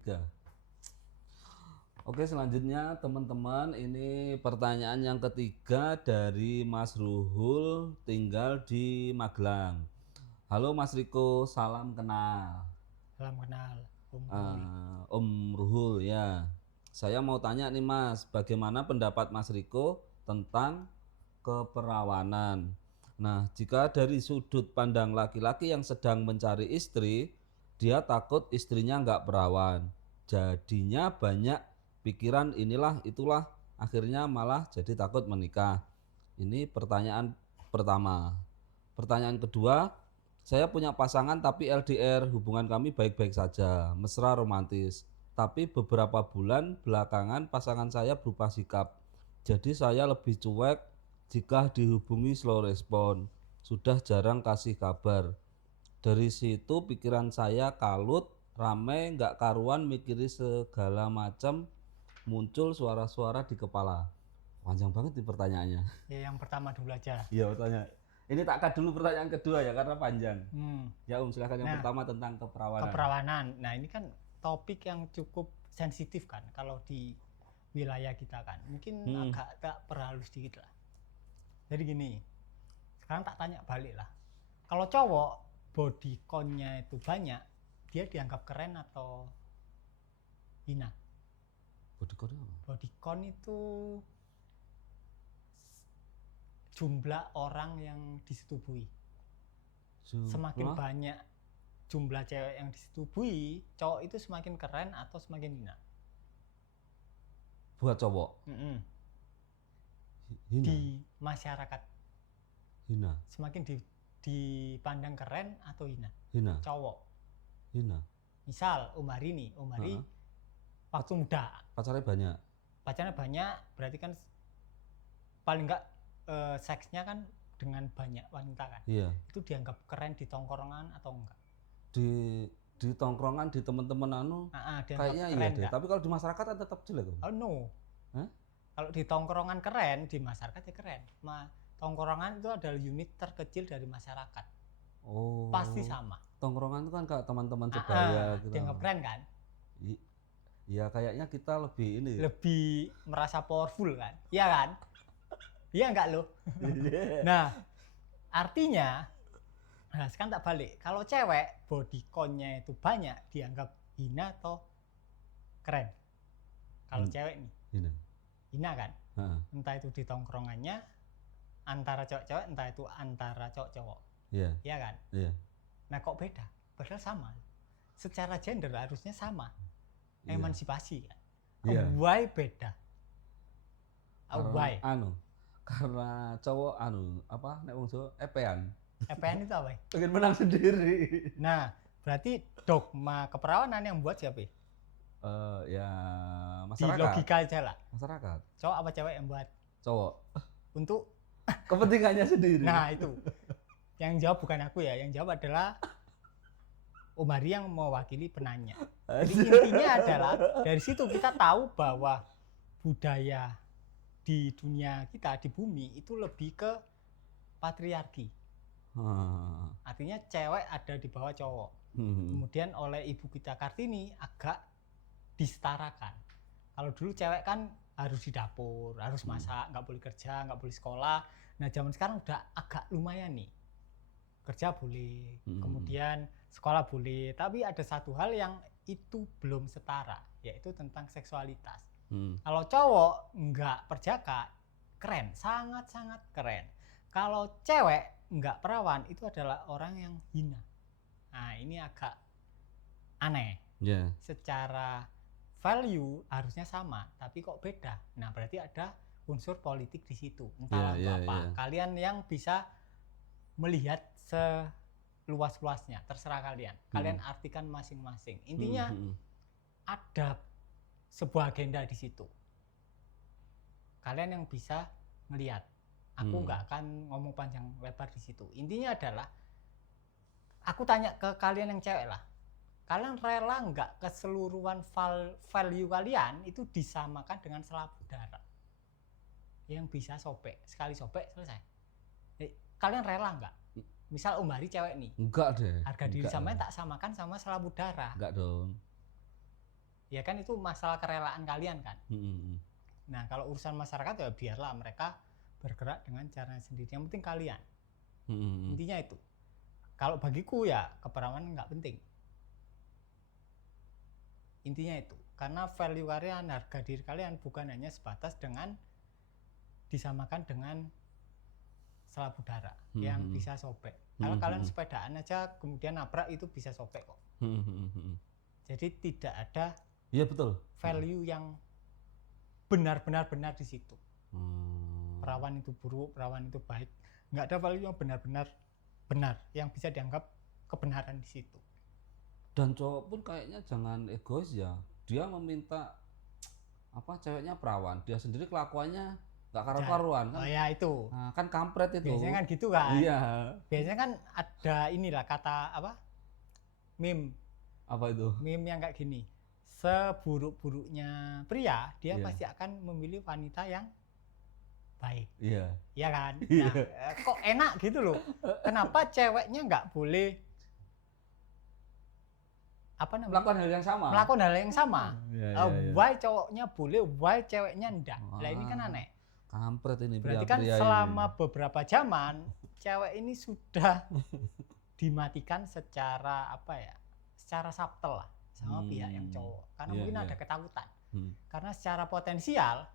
Tiga. Oke, selanjutnya teman-teman, ini pertanyaan yang ketiga dari Mas Ruhul, tinggal di Magelang. Halo Mas Riko, salam kenal. Salam kenal, Om Ruhul. Om Ruhul ya. Saya mau tanya nih Mas, bagaimana pendapat Mas Riko tentang keperawanan? Nah, jika dari sudut pandang laki-laki yang sedang mencari istri, dia takut istrinya nggak perawan. Jadinya banyak pikiran inilah itulah, akhirnya malah jadi takut menikah. Ini pertanyaan pertama. Pertanyaan kedua, saya punya pasangan tapi LDR, hubungan kami baik-baik saja, mesra romantis. Tapi beberapa bulan belakangan pasangan saya berubah sikap. Jadi saya lebih cuek jika dihubungi slow respon. Sudah jarang kasih kabar. Dari situ pikiran saya kalut, rame, nggak karuan mikirin segala macam, muncul suara-suara di kepala. Panjang banget nih pertanyaannya. Ya, yang pertama dulu aja. Iya, tanya. Ini tak cut dulu pertanyaan kedua ya karena panjang. Ya silakan yang Nah, pertama tentang keperawanan. keperawanan. Nah, ini kan topik yang cukup sensitif kan kalau di wilayah kita kan. Mungkin agak perhalus sedikit lah. Jadi gini, sekarang tak tanya balik lah. Kalau cowok body count-nya itu banyak, dia dianggap keren atau hina? Body count apa? Body count itu jumlah orang yang disetubui. Semakin banyak jumlah cewek yang disetubui, cowok itu semakin keren atau semakin hina? Buat cowok. Hina. Di masyarakat. Hina. Semakin dipandang keren atau hina? Hina. Cowok. Hina. Misal Umari nih, Umari waktu muda. Pacarnya banyak. Pacarnya banyak, berarti kan paling enggak seksnya kan dengan banyak wanita kan. Iya. Itu dianggap keren di tongkrongan atau enggak? Di tongkrongan, di teman-teman kayaknya iya deh. Tapi kalau di masyarakat kan tetap jelek. Oh no. Hah? Kalau di tongkrongan keren, di masyarakat ya keren. Tongkrongan itu adalah unit terkecil dari masyarakat. Oh. Pasti sama. Tongkrongan itu kan kayak teman-teman sebaya gitu. Dianggap keren kan? Iya, kayaknya kita lebih ini. Lebih merasa powerful kan? Iya kan? Iya enggak lo? Nah, artinya, nah sekarang tak balik. Kalau cewek body count-nya itu banyak, dianggap hina atau keren? Kalau cewek nih, hina kan? Entah itu di tongkrongannya, antara cewek-cewek, entah itu antara cowok-cowok. Iya kan? Iya. Nah kok beda? Padahal sama. Secara gender harusnya sama. Emansipasi kan? Why beda? Why? Karena cowok nek wong Jawa epean. Epean itu apa? Pengen menang sendiri. Nah, berarti dogma keperawanan yang buat siapa? Ya Di masyarakat. logika aja lah. Masyarakat. Cowok apa cewek yang buat? Cowok. Untuk kepentingannya sendiri. Nah, itu. Yang jawab bukan aku ya, yang jawab adalah Umari yang mewakili penanya. Jadi intinya adalah dari situ kita tahu bahwa budaya di dunia kita, di bumi itu lebih ke patriarki. Artinya cewek ada di bawah cowok. Kemudian oleh ibu kita Kartini agak disetarakan. Kalau dulu cewek kan harus di dapur, harus masak, nggak boleh kerja, nggak boleh sekolah. Nah zaman sekarang udah agak lumayan nih. Kerja boleh, kemudian sekolah boleh. Tapi ada satu hal yang itu belum setara, yaitu tentang seksualitas. Kalau cowok nggak perjaka, keren, sangat-sangat keren. Kalau cewek nggak perawan, itu adalah orang yang hina. Nah ini agak aneh. Secara value harusnya sama, tapi kok beda. Nah berarti ada unsur politik di situ. Entahlah apa. Kalian yang bisa melihat seluas-luasnya, terserah kalian. Kalian artikan masing-masing. Intinya ada sebuah agenda di situ. Kalian yang bisa melihat. Aku nggak akan ngomong panjang lebar di situ. Intinya adalah, aku tanya ke kalian yang cewek lah. Kalian rela nggak keseluruhan value kalian itu disamakan dengan selaput darah? Yang bisa sobek, sekali sobek selesai. Kalian rela nggak? Misal Umari cewek nih. Enggak deh. Harga diri sampean tak samakan sama selaput darah. Enggak dong. Ya kan itu masalah kerelaan kalian kan. Nah kalau urusan masyarakat ya biarlah mereka bergerak dengan caranya sendiri. Yang penting kalian. Intinya itu. Kalau bagiku ya keperawanan nggak penting. Intinya itu. Karena value kalian, harga diri kalian bukan hanya sebatas dengan disamakan dengan selap udara yang bisa sobek. Kalau kalian sepedaan aja kemudian nabrak itu bisa sobek kok. Jadi tidak ada Iya betul. value yang benar-benar benar di situ. Perawan itu buruk, perawan itu baik. Nggak ada value yang benar-benar benar yang bisa dianggap kebenaran di situ. Dan cowok pun kayaknya jangan egois ya. Dia meminta apa ceweknya perawan, dia sendiri kelakuannya nggak karu-karuan kan. Oh ya itu. Nah, kan kampret itu. Biasanya kan gitu kan. Iya. Biasanya kan ada inilah kata apa? Meme. Apa itu? Meme yang kayak gini. Seburuk-buruknya pria, dia Iya. pasti akan memilih wanita yang baik. Iya. Iya kan? Iya. Nah, kok enak gitu loh. Kenapa ceweknya nggak boleh apa namanya? Melakukan hal yang sama. Melakukan hal yang sama. Iya. Why cowoknya boleh, why ceweknya enggak? Lah ini kan aneh. Kampret ini Berarti pria-pria kan ini. selama beberapa zaman cewek ini sudah dimatikan secara apa ya? Secara subtle lah sama pihak yang cowok. Karena Iya, mungkin iya. ada ketakutan. Karena secara potensial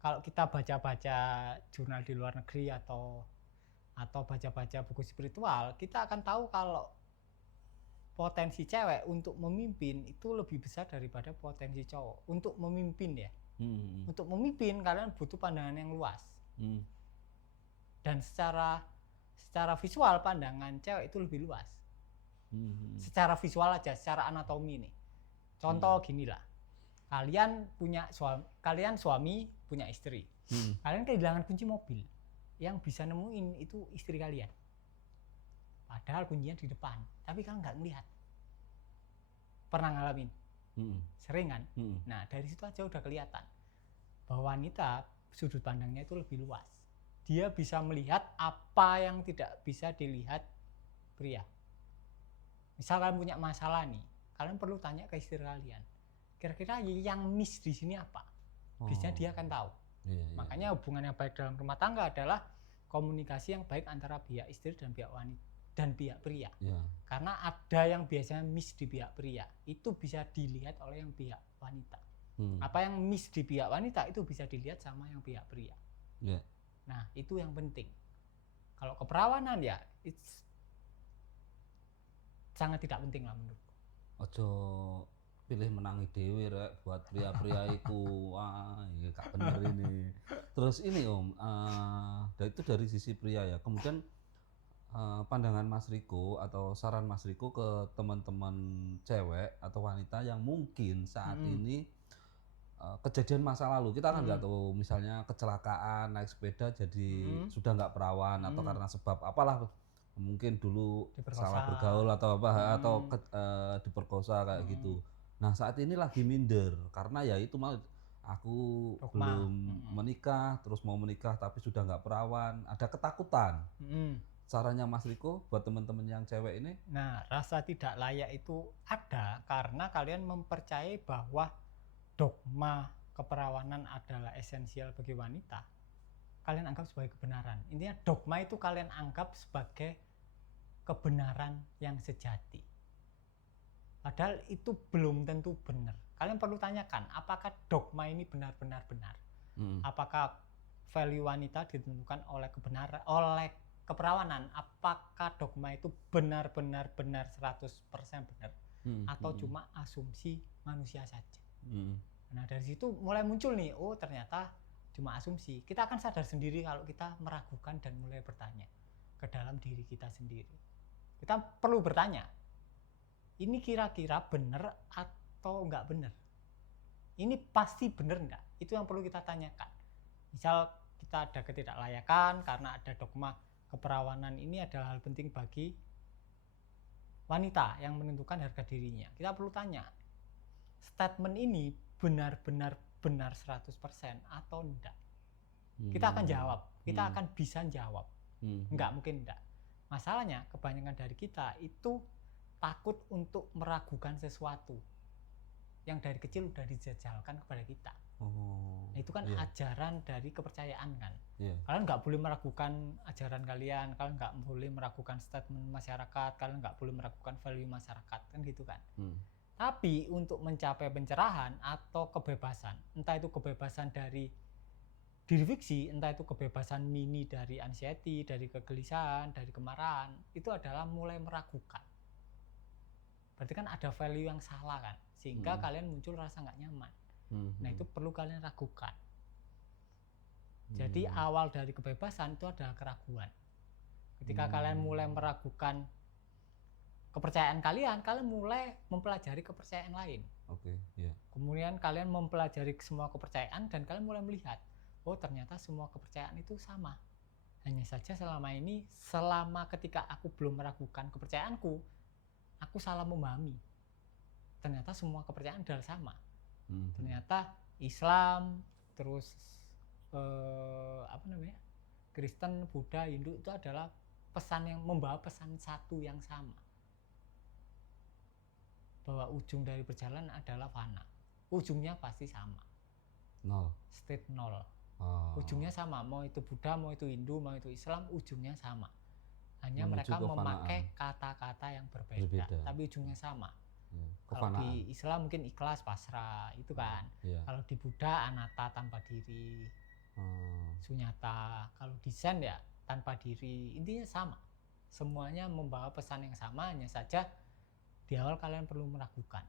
kalau kita baca-baca jurnal di luar negeri atau baca-baca buku spiritual, kita akan tahu kalau potensi cewek untuk memimpin itu lebih besar daripada potensi cowok untuk memimpin ya. Untuk memimpin kalian butuh pandangan yang luas. Dan secara visual pandangan cewek itu lebih luas. Secara visual aja, secara anatomi nih. Contoh gini lah. Kalian suami punya istri. Kalian kehilangan kunci mobil. Yang bisa nemuin itu istri kalian. Padahal kuncinya di depan, tapi kalian nggak ngelihat. Pernah ngalamin? Sering kan? Nah dari situ aja udah kelihatan bahwa wanita sudut pandangnya itu lebih luas. Dia bisa melihat apa yang tidak bisa dilihat pria. Misal kalian punya masalah nih, kalian perlu tanya ke istri kalian. Kira-kira yang miss di sini apa? Biasanya dia akan tahu. Makanya hubungan yang baik dalam rumah tangga adalah komunikasi yang baik antara pihak istri dan pihak wanita. Dan pihak pria, karena ada yang biasanya miss di pihak pria itu bisa dilihat oleh yang pihak wanita. Apa yang miss di pihak wanita itu bisa dilihat sama yang pihak pria. Nah itu yang penting. Kalau keperawanan ya sangat tidak penting lah menurutku. Ojo pilih menangi dewe rek buat pria-pria iku. Wah, iya gak bener ini. Terus ini Om, itu dari sisi pria ya. Kemudian pandangan Mas Riko atau saran Mas Riko ke teman-teman cewek atau wanita yang mungkin saat ini kejadian masa lalu kita kan nggak tahu, misalnya kecelakaan naik sepeda jadi sudah nggak perawan atau karena sebab apalah, mungkin dulu salah bergaul atau apa atau diperkosa kayak gitu. Nah saat ini lagi minder karena ya itu malah aku belum menikah, terus mau menikah tapi sudah nggak perawan, ada ketakutan. Caranya Mas Riko buat teman-teman yang cewek ini? Nah, rasa tidak layak itu ada karena kalian mempercayai bahwa dogma keperawanan adalah esensial bagi wanita. Kalian anggap sebagai kebenaran. Intinya dogma itu kalian anggap sebagai kebenaran yang sejati. Padahal itu belum tentu benar. Kalian perlu tanyakan, apakah dogma ini benar-benar benar? Apakah value wanita ditentukan oleh kebenaran, oleh keperawanan? Apakah dogma itu benar-benar benar 100% benar? Atau cuma asumsi manusia saja? Nah dari situ mulai muncul nih, oh ternyata cuma asumsi. Kita akan sadar sendiri kalau kita meragukan dan mulai bertanya ke dalam diri kita sendiri. Kita perlu bertanya, ini kira-kira benar atau enggak benar? Ini pasti benar enggak? Itu yang perlu kita tanyakan. Misal kita ada ketidaklayakan karena ada dogma keperawanan ini adalah hal penting bagi wanita yang menentukan harga dirinya. Kita perlu tanya, statement ini benar-benar benar 100% atau enggak? Kita akan jawab, kita akan bisa jawab. Enggak, mungkin enggak. Masalahnya kebanyakan dari kita itu takut untuk meragukan sesuatu. yang dari kecil udah dijajalkan kepada kita. Oh. Nah, itu kan Iya. ajaran dari kepercayaan kan. Iya. Kalian nggak boleh meragukan ajaran kalian nggak boleh meragukan statement masyarakat, kalian nggak boleh meragukan value masyarakat, kan gitu kan. Tapi untuk mencapai pencerahan atau kebebasan, entah itu kebebasan dari diri fiksi, entah itu kebebasan mini dari anxiety, dari kegelisahan, dari kemarahan, itu adalah mulai meragukan. Berarti kan ada value yang salah kan, sehingga kalian muncul rasa nggak nyaman. Nah, itu perlu kalian ragukan. Jadi awal dari kebebasan itu adalah keraguan. Ketika kalian mulai meragukan kepercayaan kalian mulai mempelajari kepercayaan lain. Oke, iya. Kemudian kalian mempelajari semua kepercayaan dan kalian mulai melihat, oh ternyata semua kepercayaan itu sama. Hanya saja selama ketika aku belum meragukan kepercayaanku, aku salah memahami. Ternyata semua kepercayaan adalah sama. Ternyata Islam, terus Kristen, Buddha, Hindu itu adalah pesan yang membawa pesan satu yang sama, bahwa ujung dari perjalanan adalah fana. Ujungnya pasti sama. Nol. State nol. Ujungnya sama, mau itu Buddha, mau itu Hindu, mau itu Islam, ujungnya sama. Hanya Menuju mereka kefanaan. memakai kata-kata yang berbeda, tapi ujungnya sama. Kalau di Islam mungkin ikhlas, pasrah, itu kan. Kalau di Buddha anatta, tanpa diri, sunyata. Kalau di Zen ya tanpa diri. Intinya sama. Semuanya membawa pesan yang sama, hanya saja di awal kalian perlu meragukan.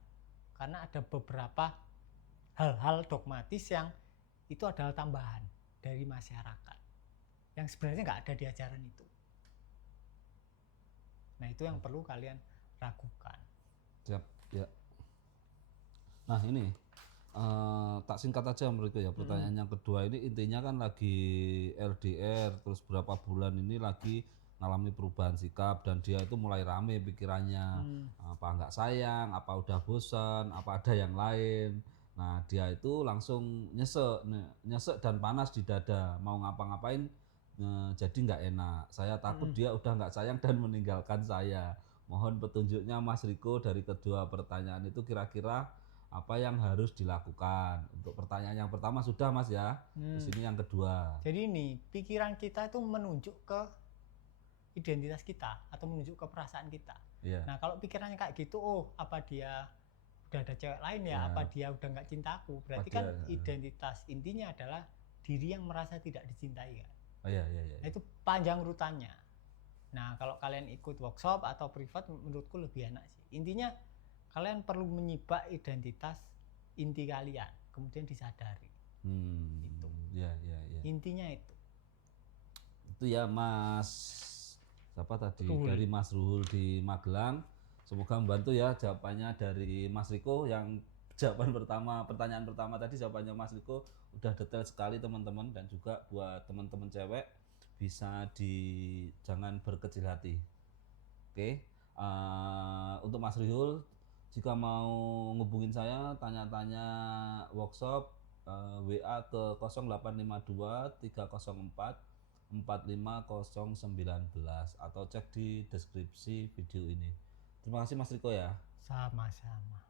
Karena ada beberapa hal-hal dogmatis yang itu adalah tambahan dari masyarakat, yang sebenarnya nggak ada di ajaran itu. Nah, itu yang perlu kalian ragukan. Siap, ya. Nah, ini tak singkat aja menurutku ya, pertanyaan yang kedua ini intinya kan lagi LDR, terus berapa bulan ini lagi ngalami perubahan sikap dan dia itu mulai rame pikirannya, apa nggak sayang, apa udah bosan, apa ada yang lain. Nah, dia itu langsung nyesek dan panas di dada, mau ngapa-ngapain jadi nggak enak. Saya takut dia udah nggak sayang dan meninggalkan saya. Mohon petunjuknya Mas Riko dari kedua pertanyaan itu, kira-kira apa yang harus dilakukan. Untuk pertanyaan yang pertama sudah Mas ya, terus ini yang kedua. Jadi ini pikiran kita itu menunjuk ke identitas kita atau menunjuk ke perasaan kita. Nah, kalau pikirannya kayak gitu, oh apa dia udah ada cewek lain ya, apa dia udah nggak cinta aku, berarti kan identitas intinya adalah diri yang merasa tidak dicintai kan. Nah, itu panjang urutannya. Nah, kalau kalian ikut workshop atau privat menurutku lebih enak sih. Intinya kalian perlu menyibak identitas inti kalian, kemudian disadari. Itu. Intinya itu. Itu ya Mas, siapa tadi? Ruhul. Dari Mas Ruhul di Magelang. Semoga membantu ya jawabannya dari Mas Riko. Yang pertanyaan pertama tadi jawabannya Mas Riko udah detail sekali teman-teman, dan juga buat teman-teman cewek bisa jangan berkecil hati. Oke. Untuk Mas Rihul, jika mau ngubungin saya tanya-tanya workshop, WA ke 0852 304 45019 atau cek di deskripsi video ini. Terima kasih Mas Riko ya. Sama-sama.